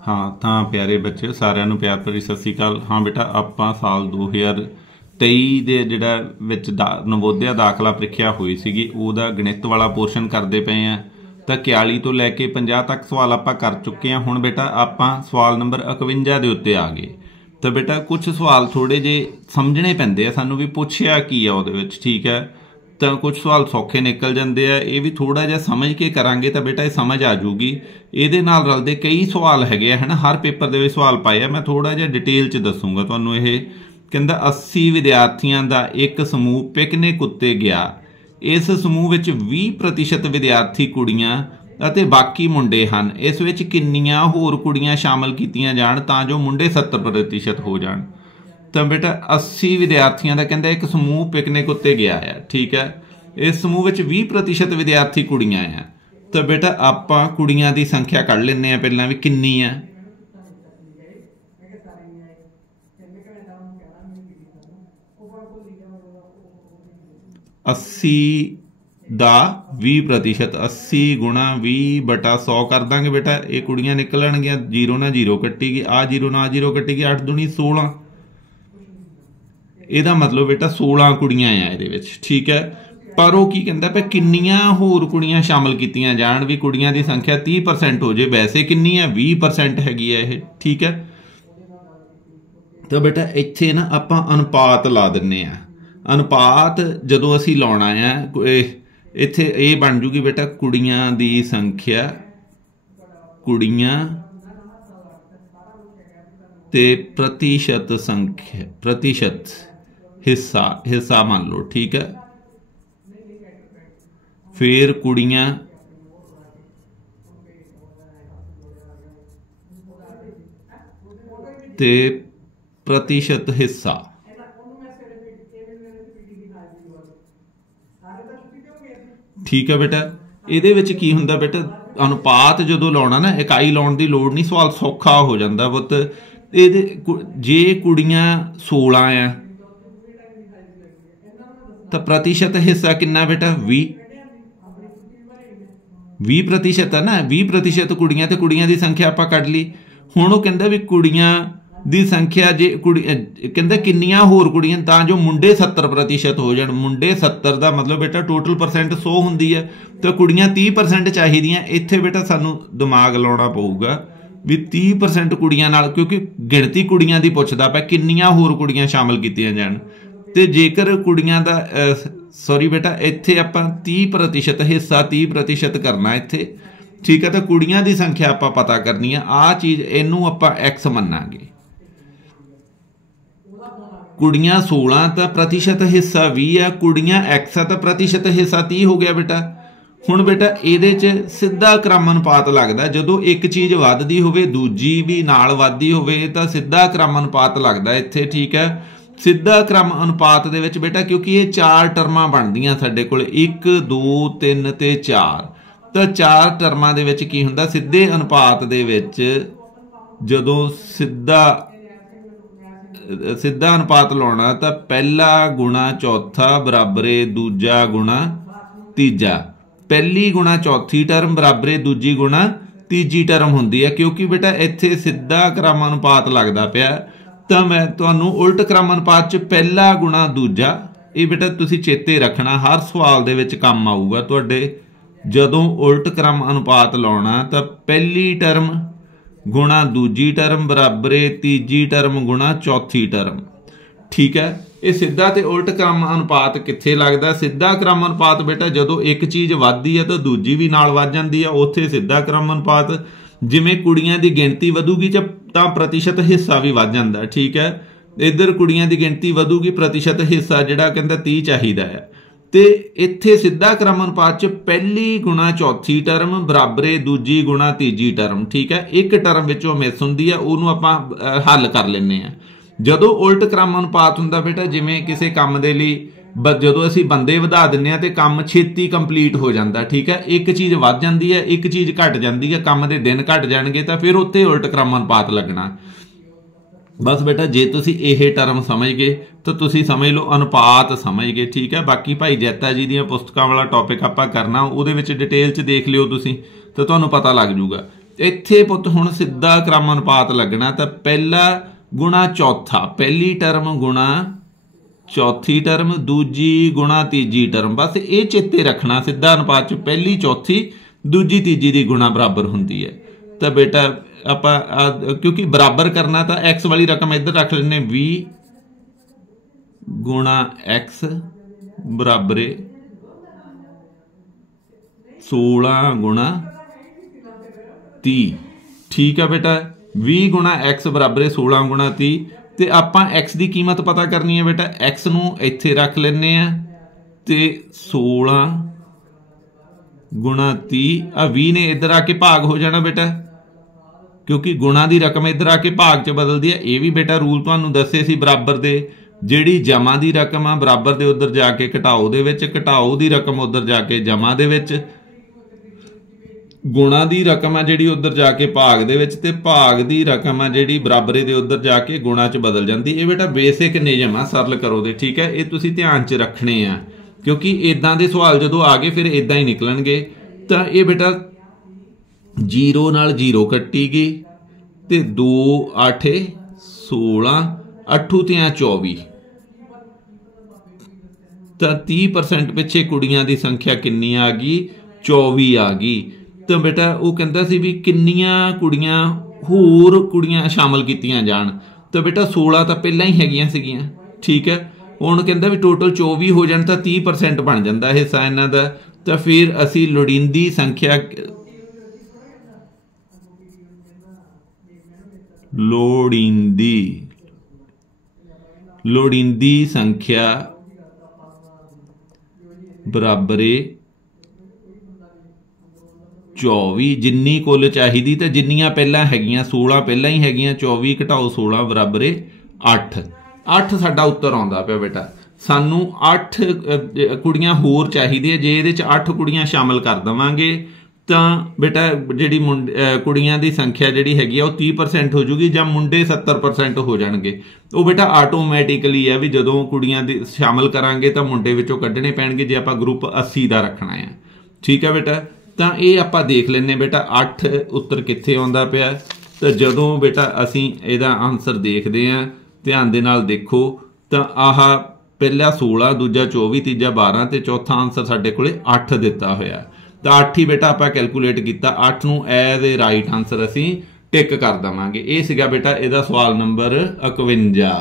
हाँ ਤਾਂ ਪਿਆਰੇ ਬੱਚੇ ਸਾਰਿਆਂ ਨੂੰ ਪਿਆਰ ਭਰੀ ਸਤਿ ਸ਼੍ਰੀ ਅਕਾਲ। ਹਾਂ ਬੇਟਾ ਆਪਾਂ ਸਾਲ 2023 ਦੇ ਜਿਹੜਾ ਵਿੱਚ ਨਵੋਦਿਆ ਦਾਖਲਾ ਪ੍ਰੀਖਿਆ ਹੋਈ ਸੀਗੀ ਉਹਦਾ ਗਣਿਤ ਵਾਲਾ ਪੋਰਸ਼ਨ ਕਰਦੇ ਪਏ ਆ। ਤਾਂ 41 ਤੋਂ ਲੈ ਕੇ 50 ਤੱਕ ਸਵਾਲ ਆਪਾਂ ਕਰ ਚੁੱਕੇ ਹਾਂ। ਹੁਣ ਬੇਟਾ ਆਪਾਂ ਸਵਾਲ ਨੰਬਰ 51 ਦੇ ਉੱਤੇ ਆ ਗਏ। ਤਾਂ ਬੇਟਾ ਕੁਝ ਸਵਾਲ ਥੋੜ੍ਹੇ ਜਿਹੇ ਸਮਝਣੇ ਪੈਂਦੇ ਆ ਸਾਨੂੰ ਵੀ ਪੁੱਛਿਆ ਕੀ ਆ ਉਹਦੇ ਵਿੱਚ, ਠੀਕ ਹੈ। ਤਾਂ ਕੁਝ ਸਵਾਲ ਸੌਖੇ ਨਿਕਲ ਜਾਂਦੇ ਆ, ਇਹ ਵੀ ਥੋੜ੍ਹਾ ਜਿਹਾ ਸਮਝ ਕੇ ਕਰਾਂਗੇ ਤਾਂ ਬੇਟਾ ਇਹ ਸਮਝ ਆ ਜੂਗੀ। ਇਹਦੇ ਨਾਲ ਰਲਦੇ ਕਈ ਸਵਾਲ ਹੈਗੇ ਆ ਹੈ ਨਾ, ਹਰ ਪੇਪਰ ਦੇ ਵਿੱਚ ਸਵਾਲ ਪਾਏ ਆ। ਮੈਂ ਥੋੜ੍ਹਾ ਜਿਹਾ ਡਿਟੇਲ 'ਚ ਦੱਸੂਗਾ ਤੁਹਾਨੂੰ। ਇਹ ਕਹਿੰਦਾ 80 ਵਿਦਿਆਰਥੀਆਂ ਦਾ ਇੱਕ ਸਮੂਹ ਪਿਕਨਿਕ ਉੱਤੇ ਗਿਆ। ਇਸ ਸਮੂਹ ਵਿੱਚ 20% ਵਿਦਿਆਰਥੀ ਕੁੜੀਆਂ ਅਤੇ ਬਾਕੀ ਮੁੰਡੇ ਹਨ। ਇਸ ਵਿੱਚ ਕਿੰਨੀਆਂ ਹੋਰ ਕੁੜੀਆਂ ਸ਼ਾਮਲ ਕੀਤੀਆਂ ਜਾਣ ਤਾਂ ਜੋ ਮੁੰਡੇ 70% ਹੋ ਜਾਣ। ਤਾਂ ਬੇਟਾ 80 ਵਿਦਿਆਰਥੀਆਂ ਦਾ ਕਹਿੰਦਾ ਇੱਕ ਸਮੂਹ ਪਿਕਨਿਕ ਉੱਤੇ ਗਿਆ ਆ, ਠੀਕ ਹੈ। ਇਸ ਸਮੂਹ ਵਿੱਚ 20% ਵਿਦਿਆਰਥੀ ਕੁੜੀਆਂ ਆ। ਤਾਂ ਬੇਟਾ ਆਪਾਂ ਕੁੜੀਆਂ ਦੀ ਸੰਖਿਆ ਕੱਢ ਲੈਂਦੇ ਹਾਂ ਪਹਿਲਾਂ ਵੀ ਕਿੰਨੀ ਆ। 80 ਦਾ 20%, 80 ਗੁਣਾ 20/100 ਕਰ ਦਾਂਗੇ ਬੇਟਾ। ਇਹ ਕੁੜੀਆਂ ਨਿਕਲਣਗੀਆਂ, 0 ਨਾਲ 0 ਕੱਟੀ ਗਈ, ਆ 0 ਨਾਲ 0 ਕੱਟੀ ਗਈ, 8 ਦੂਣੀ 16। ਇਹਦਾ ਮਤਲਬ ਬੇਟਾ 16 ਕੁੜੀਆਂ ਆ ਇਹਦੇ ਵਿੱਚ, ਠੀਕ ਹੈ। ਪਰ ਉਹ ਕੀ ਕਹਿੰਦਾ ਪਿਆ ਕਿੰਨੀਆਂ ਹੋਰ ਕੁੜੀਆਂ ਸ਼ਾਮਲ ਕੀਤੀਆਂ ਜਾਣ ਵੀ ਕੁੜੀਆਂ ਦੀ ਸੰਖਿਆ 30% ਹੋ ਜੇ। ਵੈਸੇ ਕਿੰਨੀ ਹੈ 20% ਹੈਗੀ ਹੈ ਇਹ, ਠੀਕ ਹੈ। ਤਾਂ ਬੇਟਾ ਇੱਥੇ ਨਾ ਆਪਾਂ ਅਨੁਪਾਤ ਲਾ ਦਿੰਦੇ ਹਾਂ। ਅਨੁਪਾਤ ਜਦੋਂ ਅਸੀਂ ਲਾਉਣਾ ਆ ਇੱਥੇ ਇਹ ਬਣ ਜੂਗੀ ਬੇਟਾ ਕੁੜੀਆਂ ਦੀ ਸੰਖਿਆ, ਕੁੜੀਆਂ ਤੇ ਪ੍ਰਤੀਸ਼ਤ ਸੰਖਿਆ, ਪ੍ਰਤੀਸ਼ਤ ਹਿੱਸਾ ਮੰਨ ਲਓ, ਠੀਕ ਹੈ। ਫਿਰ ਕੁੜੀਆਂ ਤੇ ਪ੍ਰਤੀਸ਼ਤ ਹਿੱਸਾ, ਠੀਕ ਹੈ ਬੇਟਾ। ਇਹਦੇ ਵਿੱਚ ਕੀ ਹੁੰਦਾ ਬੇਟਾ, ਅਨੁਪਾਤ ਜਦੋਂ ਲਾਉਣਾ ਨਾ ਇਕਾਈ ਲਾਉਣ ਦੀ ਲੋੜ ਨਹੀਂ, ਸਵਾਲ ਸੌਖਾ ਹੋ ਜਾਂਦਾ ਪੁੱਤ। ਇਹਦੇ ਜੇ ਕੁੜੀਆਂ 16 ਆ ਤਾਂ ਪ੍ਰਤੀਸ਼ਤ ਹਿੱਸਾ ਕਿੰਨਾ ਬੇਟਾ 20% ਹੈ ਨਾ। 20% ਕੁੜੀਆਂ ਤੇ ਕੁੜੀਆਂ ਦੀ ਸੰਖਿਆ ਆਪਾਂ ਕੱਢ ਲਈ। ਹੁਣ ਉਹ ਕਹਿੰਦਾ ਵੀ ਕੁੜੀਆਂ ਦੀ ਸੰਖਿਆ ਜੇ ਕਹਿੰਦਾ ਕਿੰਨੀਆਂ ਹੋਰ ਕੁੜੀਆਂ ਤਾਂ ਜੋ ਮੁੰਡੇ 70% ਹੋ ਜਾਣ। ਮੁੰਡੇ 70 ਦਾ ਮਤਲਬ ਬੇਟਾ ਟੋਟਲ ਪਰਸੈਂਟ 100 ਹੁੰਦੀ ਹੈ ਤਾਂ ਕੁੜੀਆਂ 30% ਚਾਹੀਦੀਆਂ। ਇੱਥੇ ਬੇਟਾ ਸਾਨੂੰ ਦਿਮਾਗ ਲਾਉਣਾ ਪਊਗਾ ਵੀ 30% ਕੁੜੀਆਂ ਨਾਲ, ਕਿਉਂਕਿ ਗਿਣਤੀ ਕੁੜੀਆਂ ਦੀ ਪੁੱਛਦਾ ਪਿਆ ਕਿੰਨੀਆਂ ਹੋਰ ਕੁੜੀਆਂ ਸ਼ਾਮਲ ਕੀਤੀਆਂ ਜਾਣ। ਤੇ ਜੇਕਰ ਕੁੜੀਆਂ ਦਾ ਸੌਰੀ ਬੇਟਾ ਇੱਥੇ ਆਪਾਂ 30% ਹਿੱਸਾ 30% ਕਰਨਾ ਇੱਥੇ, ਠੀਕ ਹੈ। ਤਾਂ ਕੁੜੀਆਂ ਦੀ ਸੰਖਿਆ ਆਪਾਂ ਪਤਾ ਕਰਨੀ ਆ। ਆਹ ਚੀਜ਼ ਇਹਨੂੰ ਆਪਾਂ x ਮੰਨਾਂਗੇ। ਕੁੜੀਆਂ 16 ਤਾਂ ਪ੍ਰਤੀਸ਼ਤ ਹਿੱਸਾ 20 ਆ, ਕੁੜੀਆਂ x ਆ ਤਾਂ ਪ੍ਰਤੀਸ਼ਤ ਹਿੱਸਾ 30 ਹੋ ਗਿਆ ਬੇਟਾ। ਹੁਣ ਬੇਟਾ ਇਹਦੇ 'ਚ ਸਿੱਧਾ ਕ੍ਰਮ ਅਨੁਪਾਤ ਲੱਗਦਾ। ਜਦੋਂ ਇੱਕ ਚੀਜ਼ ਵੱਧਦੀ ਹੋਵੇ ਦੂਜੀ ਵੀ ਨਾਲ ਵੱਧਦੀ ਹੋਵੇ ਤਾਂ ਸਿੱਧਾ ਕ੍ਰਮ ਅਨੁਪਾਤ ਲੱਗਦਾ ਇੱਥੇ, ਠੀਕ ਹੈ। ਸਿੱਧਾ ਕ੍ਰਮ ਅਨੁਪਾਤ ਦੇ ਵਿੱਚ ਬੇਟਾ ਕਿਉਂਕਿ ਇਹ 4 ਟਰਮਾਂ ਬਣਦੀਆਂ ਸਾਡੇ ਕੋਲ, 1 2 3 ਤੇ 4। ਤਾਂ 4 ਟਰਮਾਂ ਦੇ ਵਿੱਚ ਕੀ ਹੁੰਦਾ, ਸਿੱਧੇ ਅਨੁਪਾਤ ਦੇ ਵਿੱਚ ਜਦੋਂ ਸਿੱਧਾ ਅਨੁਪਾਤ ਲਾਉਣਾ ਤਾਂ ਪਹਿਲਾ ਗੁਣਾ ਚੌਥਾ ਬਰਾਬਰੇ ਦੂਜਾ ਗੁਣਾ ਤੀਜਾ। ਪਹਿਲੀ ਗੁਣਾ ਚੌਥੀ ਟਰਮ ਬਰਾਬਰੇ ਦੂਜੀ ਗੁਣਾ ਤੀਜੀ ਟਰਮ ਹੁੰਦੀ ਹੈ। ਕਿਉਂਕਿ ਬੇਟਾ ਇੱਥੇ ਸਿੱਧਾ ਕ੍ਰਮ ਅਨੁਪਾਤ ਲੱਗਦਾ ਪਿਆ ਤਾਂ ਮੈਂ ਤੁਹਾਨੂੰ ਉਲਟ ਕ੍ਰਮ ਅਨੁਪਾਤ 'ਚ ਪਹਿਲਾ ਗੁਣਾ ਦੂਜਾ, ਇਹ ਬੇਟਾ ਤੁਸੀਂ ਚੇਤੇ ਰੱਖਣਾ, ਹਰ ਸਵਾਲ ਦੇ ਵਿੱਚ ਕੰਮ ਆਊਗਾ ਤੁਹਾਡੇ। ਜਦੋਂ ਉਲਟ ਕ੍ਰਮ ਅਨੁਪਾਤ ਲਾਉਣਾ ਤਾਂ ਪਹਿਲੀ ਟਰਮ ਗੁਣਾ ਦੂਜੀ ਟਰਮ ਬਰਾਬਰੇ ਤੀਜੀ ਟਰਮ ਗੁਣਾ ਚੌਥੀ ਟਰਮ, ਠੀਕ ਹੈ। ਇਹ ਸਿੱਧਾ ਤੇ ਉਲਟ ਕ੍ਰਮ ਅਨੁਪਾਤ ਕਿੱਥੇ ਲੱਗਦਾ? ਸਿੱਧਾ ਕ੍ਰਮ ਅਨੁਪਾਤ ਬੇਟਾ ਜਦੋਂ ਇੱਕ ਚੀਜ਼ ਵੱਧਦੀ ਹੈ ਤਾਂ ਦੂਜੀ ਵੀ ਨਾਲ ਵੱਧ ਜਾਂਦੀ ਹੈ, ਉੱਥੇ ਸਿੱਧਾ ਕ੍ਰਮ ਅਨੁਪਾਤ। ਜਿਵੇਂ ਕੁੜੀਆਂ ਦੀ ਗਿਣਤੀ ਵਧੂਗੀ ਤਾਂ ਪ੍ਰਤੀਸ਼ਤ ਹਿੱਸਾ ਵੀ ਵੱਧ ਜਾਂਦਾ, ਠੀਕ ਹੈ। ਇੱਧਰ ਕੁੜੀਆਂ ਦੀ ਗਿਣਤੀ ਵਧੂਗੀ, ਪ੍ਰਤੀਸ਼ਤ ਹਿੱਸਾ ਜਿਹੜਾ ਕਹਿੰਦਾ 30 ਚਾਹੀਦਾ ਹੈ। ਤੇ ਇੱਥੇ ਸਿੱਧਾ ਕ੍ਰਮ ਅਨੁਪਾਤ 'ਚ ਪਹਿਲੀ ਗੁਣਾ ਚੌਥੀ ਟਰਮ ਬਰਾਬਰੇ ਦੂਜੀ ਗੁਣਾ ਤੀਜੀ ਟਰਮ, ਠੀਕ ਹੈ। ਇੱਕ ਟਰਮ ਵਿੱਚੋਂ ਮਿਸ ਹੁੰਦੀ ਹੈ, ਉਹਨੂੰ ਆਪਾਂ ਹੱਲ ਕਰ ਲੈਂਦੇ ਹਾਂ। ਜਦੋਂ ਉਲਟ ਕ੍ਰਮ ਅਨੁਪਾਤ ਹੁੰਦਾ ਬੇਟਾ, ਜਿਵੇਂ ਕਿਸੇ ਕੰਮ ਦੇ ਲਈ ਜਦੋਂ ਅਸੀਂ ਬੰਦੇ ਵਧਾ ਦਿੰਦੇ ਹਾਂ ਤੇ ਕੰਮ ਛੇਤੀ ਕੰਪਲੀਟ ਹੋ ਜਾਂਦਾ, ਠੀਕ ਹੈ। ਇੱਕ ਚੀਜ਼ ਵੱਧ ਜਾਂਦੀ ਹੈ, ਇੱਕ ਚੀਜ਼ ਘਟ ਜਾਂਦੀ ਹੈ, ਕੰਮ ਦੇ ਦਿਨ ਘਟ ਜਾਣਗੇ ਤਾਂ ਫਿਰ ਉੱਥੇ ਉਲਟ ਕ੍ਰਮ ਅਨੁਪਾਤ ਲੱਗਣਾ। ਬਸ ਬੇਟਾ ਜੇ ਤੁਸੀਂ ਇਹ ਟਰਮ ਸਮਝ ਗਏ ਤਾਂ ਤੁਸੀਂ ਸਮਝ ਲਓ ਅਨੁਪਾਤ ਸਮਝ ਗਏ, ਠੀਕ ਹੈ। ਬਾਕੀ ਭਾਈ ਜੈਤਾ ਜੀ ਦੀਆਂ ਪੁਸਤਕਾਂ ਵਾਲਾ ਟੌਪਿਕ ਆਪਾਂ ਕਰਨਾ, ਉਹਦੇ ਵਿੱਚ ਡਿਟੇਲ 'ਚ ਦੇਖ ਲਿਓ ਤੁਸੀਂ ਤਾਂ ਤੁਹਾਨੂੰ ਪਤਾ ਲੱਗ ਜੂਗਾ। इत्थे पुत हुण सीधा क्रमानुपात लगना, तो पहला गुणा चौथा, पहली टर्म गुणा चौथी टर्म, दूजी गुणा तीजी टर्म। बस ये चेते रखना, सीधा अनुपात च पहली चौथी दूजी तीजी की गुणा बराबर होंदी है। तो बेटा आप क्योंकि बराबर करना तो एक्स वाली रकम इधर रख लेने 20 गुणा एक्स बराबर 16 गुणा 30। ठीक है बेटा, 20 गुणा एक्स बराबर 16 गुणा 30। तो आप एक्स की कीमत पता करनी है बेटा, एक्स नूं इत्थे रख लेने आ ते 16 गुणा 30 आ 20 ने इधर आके भाग हो जाना बेटा, क्योंकि गुणा की रकम इधर आके भाग च बदलती है। ये भी बेटा रूल तुहानूं दस्से सी बराबर दे, जिहड़ी जमा की रकम आ बराबर दे उधर जाके घटाओ दे विच, घटाओ की रकम उधर जाके जमा दे विच, गुणा की रकम आ जिहड़ी उधर जाके भाग दे विच, ते भाग की रकम आ जिहड़ी बराबरे दे उधर जाके गुणा च बदल जाती। ये बेटा बेसिक नियम आ, सरल करो दे। ठीक है, ये तुसीं ध्यान च रखने आ, क्योंकि इदां दे सवाल जदों आ गए फिर इदां ही निकलणगे। तो ये बेटा 0 नाल 0 कट्टी गई, ते 2 8 16 8 ते 24, तो 30% पिछे कुड़ियां की संख्या कितनी आ गई, 24 आ गई। तो बेटा वो कहता सी भी किन्नियां कुड़ियां होर कुड़ियां शामिल कीतियां जाण, तो बेटा 16 तो पहला ही हैगियां सीगियां। ठीक है, हुण कहता भी टोटल 24 हो जाण तो 30% बन जाता हिस्सा इन्हां दा। तो फिर असी लोड़ींदी संख्या लोड़ींदी संख्या बराबरे 24 जिन्नी कुल चाहिदी, तो जिन्नियां पहला हैगियां 16 पहला ही हैगियां, 24 घटाओ 16 बराबरे 8। 8 साडा उत्तर आउंदा पिया बेटा। सानू 8 कुड़ियां होर चाहिदी, जे इहदे च 8 कुड़ियां शामिल कर देवांगे तो बेटा जिहड़ी कुड़ियां की संख्या जिहड़ी हैगी आ 30% हो जूगी, जां मुंडे 70% हो जाणगे। वो बेटा आटोमैटिकली है भी जदों कुड़ियां दी शामिल करांगे तो मुंडे विचों कड्ढणे पैणगे, जे आपां ग्रुप 80 का रखना है। ठीक है बेटा, तो ये आपां देख लैने बेटा 8 उत्तर कित्थे आउंदा पिया। तो जदों बेटा असीं इहदा आंसर देखदे हां, ध्यान दे नाल देखो, तो आह पहला 16, दूजा 24, तीजा 12 ते चौथा आंसर साडे कोले 8 दिता होया। तो 8 ही बेटा आपां कैलकुलेट किया, 8 नूं एज ए राइट आंसर असीं टिक कर देवांगे। ये सीगा बेटा इहदा सवाल नंबर 51।